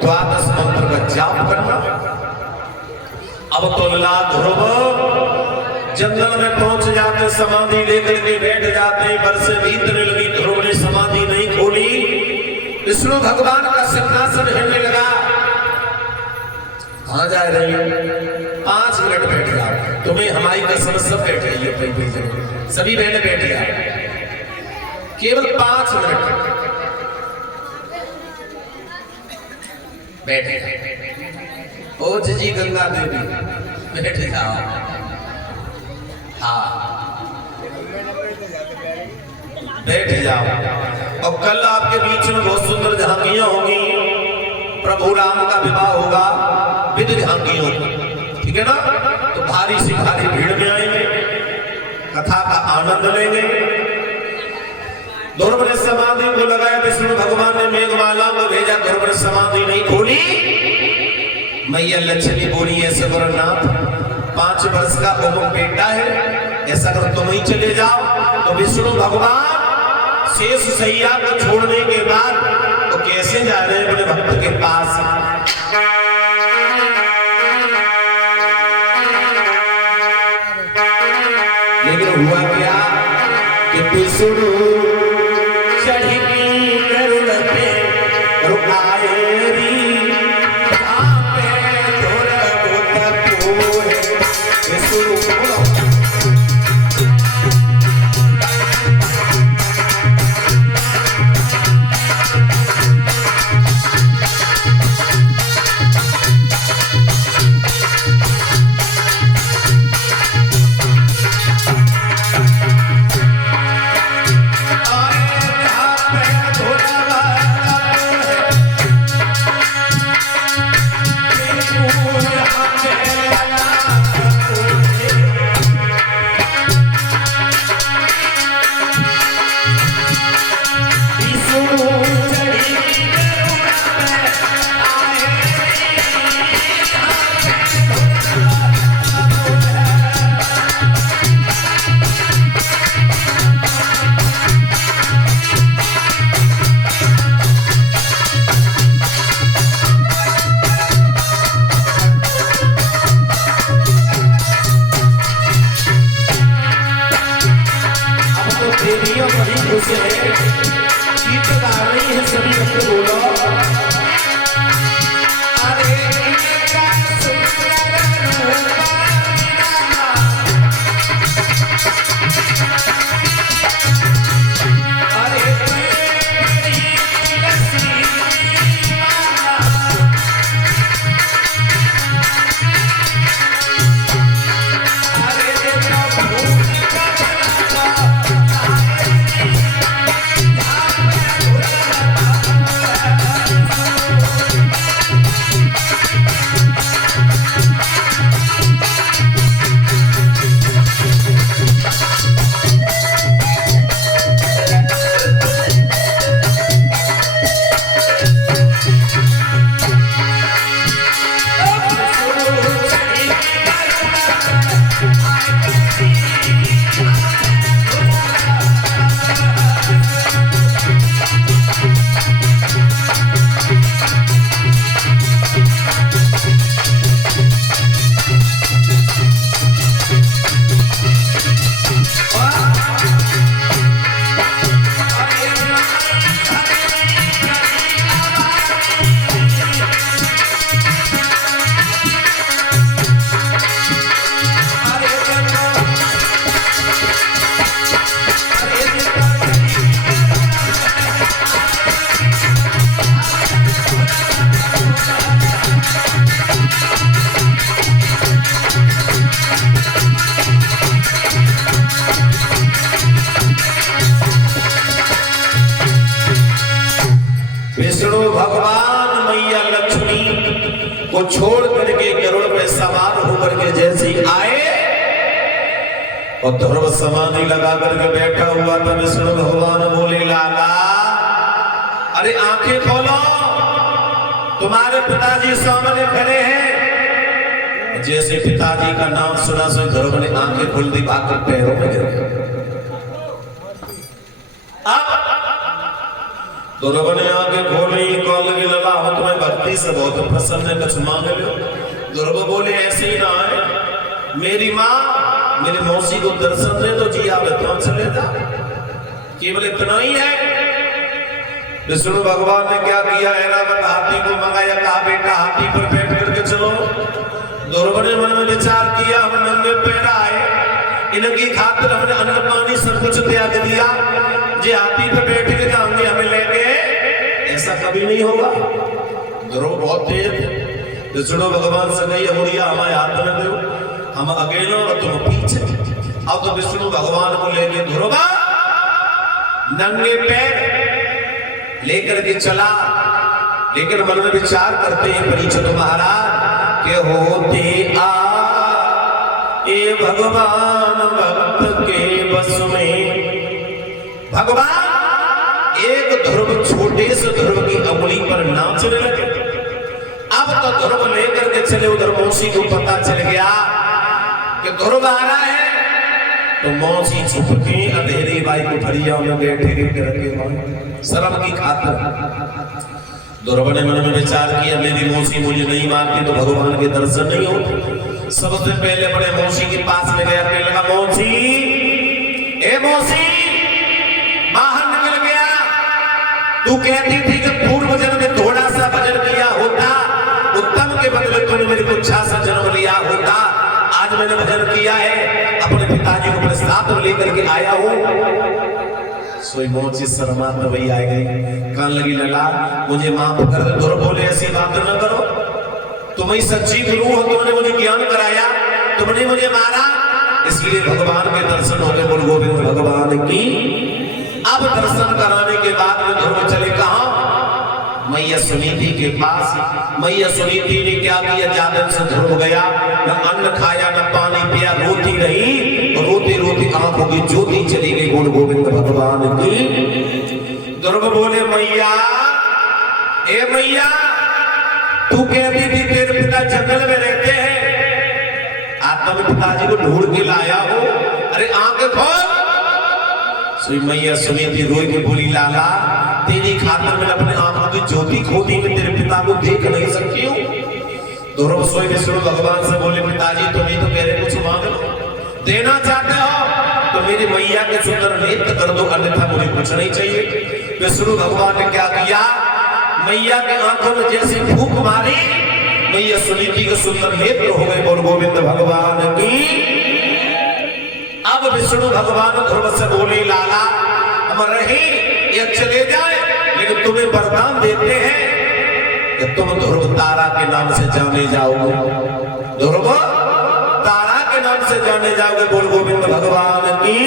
द्वादश मंत्र का जाप करना। अब तो लला ध्रुव जंगल में पहुंच जाते, समाधि लेकर के बैठ जाते। वर्ष बीतने लगी, ध्रुव ने समाधि नहीं खोली। विष्णु भगवान का सिंहासन हिलने लगा। कहां जा रही हो? 5 मिनट बैठ जाओ। तुम्हें हमारी कसम, सब बैठ जाइए, सभी बहने बैठ जाओ, केवल 5 मिनट बैठ जाओ। ओ जी गंगा देवी बैठ जाओ। हाँ बैठ जाओ। और कल आपके बीच में बहुत सुंदर झांकियां होंगी। प्रभु राम का विवाह होगा, विद झांकियों, ठीक है ना? तो भारी से भारी भीड़ में आएंगे, कथा का आनंद लेंगे। ध्रुव ने समाधि को लगाया। विष्णु भगवान ने मेघमाला को भेजा, ध्रुव ने समाधि नहीं खोली। मैया लक्ष्मी बोली, ऐसे वरनाथ 5 वर्ष का उम्र बेटा है, ऐसा कर तुम ही चले जाओ। तो विष्णु भगवान शेष सैया को छोड़ने के बाद तो कैसे जा रहे हैं अपने भक्त के पास? लेकिन हुआ क्या कि विष्णु चढ़ी गरुड़ पे रुकाएरी, को छोड़ करके गरुड़ पे सवार होकर के जैसे आए और ध्रुव समाधि लगा करके बैठा हुआ था। विष्णु भगवान बोले लाला, अरे आंखें खोलो, तुम्हारे पिताजी सामने खड़े हैं। जैसे पिताजी का नाम सुना सो ध्रुव ने आंखें खोल दी, भागकर पैरों में गिर गए। अब ध्रुव ने आके खोली, कौन लगी लला हम तुम्हें भक्ति से बहुत प्रसन्न है, कुछ मांग लो। ध्रुव बोले ऐसे ही ना है, मेरी माँ मेरी मौसी को दर्शन दे तो जी आवे तो चले जा, केवल इतना ही है। विष्णु भगवान ने क्या किया, ऐरावत हाथी को मंगाया, कहा बेटा हाथी पर बैठ करके चलो। ध्रुव ने मन में विचार किया, हम नंगे पैर आए, इनकी खातिर हमने अन्न पानी सब कुछ त्याग दिया, जे हाथी पे बैठ के जाएंगे हमें लेके, ऐसा कभी नहीं होगा। ध्रुव बहुत तेज, विष्णु भगवान से कही अमुरिया हमारे हाथ में दो, हम अकेले और तुम पीछे। अब तो विष्णु भगवान को लेके ध्रुव नंगे पैर लेकर के चला, लेकिन मन में विचार करते हैं परीक्षित महाराज के होते आ ये भगवान भक्त के बस में। भगवान एक ध्रुव छोटे से ध्रुव की अंगुली पर नाचने लगे। अब तो ध्रुव लेकर के चले, उधर मौसी को पता चल गया कि ध्रुव आ रहा है, तो मौसी छुप के अंधेरी बाई को फरिया में बैठे रखे शर्म की खातिर। ध्रुव ने मन में विचार किया, मेरी मौसी मुझे नहीं मानती तो भगवान के दर्शन नहीं होते। सबसे पहले अपने मौसी के पास में गया, कहने लगा मौसी, ए मौसी, बाहर निकल गया, तू कहती थी कि पूर्व जन्म में थोड़ा सा भजन किया होता, उत्तम के बदले तूने मेरे को अच्छा सा जन्म लिया होता। आज मैंने भजन किया है, अपने पिताजी को प्रसाद लेकर के आया हूँ। सोई मौसी शर्मा तो वही आ गई, कहने लगी लला मुझे माफ कर दे। ध्रुव बोले ऐसी बात न करो, तुम ही सच्ची गुरु हो, तुमने मुझे ज्ञान कराया, तुमने मुझे मारा, इसलिए भगवान के दर्शन हो गए। बोल गोविंद भगवान की। अब दर्शन कराने के बाद में ध्रुव चले कहा, मैया सुनीति के पास। मैया सुनीति ने क्या किया, जादन से ध्रुव गया, न अन्न खाया न पानी पिया, रोती रही, रोती रोती आंखों की ज्योति चली गई। बोल गोविंद भगवान की। ध्रुव बोले मैया, ए मैया, तू कहती थी तेरे पिता जंगल में रहते हैं, आज तो मैं पिताजी को ढूंढ के लाया हूं, अरे आंखें खोल। मैया सुनीति रोई के बोली लाला तेरी खातिर मैंने अपने आंखों की ज्योति खो दी, मैं तेरे पिता को देख नहीं सकती हूँ। ध्रुव सोई विष्णु भगवान से बोले पिताजी तुम्हें तो कह रहे कुछ मांग लो, देना चाहते हो तो मेरी मैया के सुंदर नेत्र कर दो, अन्यथा मुझे कुछ नहीं चाहिए। विष्णु भगवान ने क्या किया, मैया के आंखों में जैसी फूंक मारी, मैया सुनीति के सुंदर नेत्र हो गए। बोल गोविंद भगवान की। अब विष्णु भगवान ध्रुव से बोले लाला हम रहे या चले जाए, लेकिन तुम्हें वरदान देते हैं कि तुम ध्रुव तारा के नाम से जाने जाओगे, ध्रुव तारा के नाम से जाने जाओगे। बोल गोविंद भगवान की।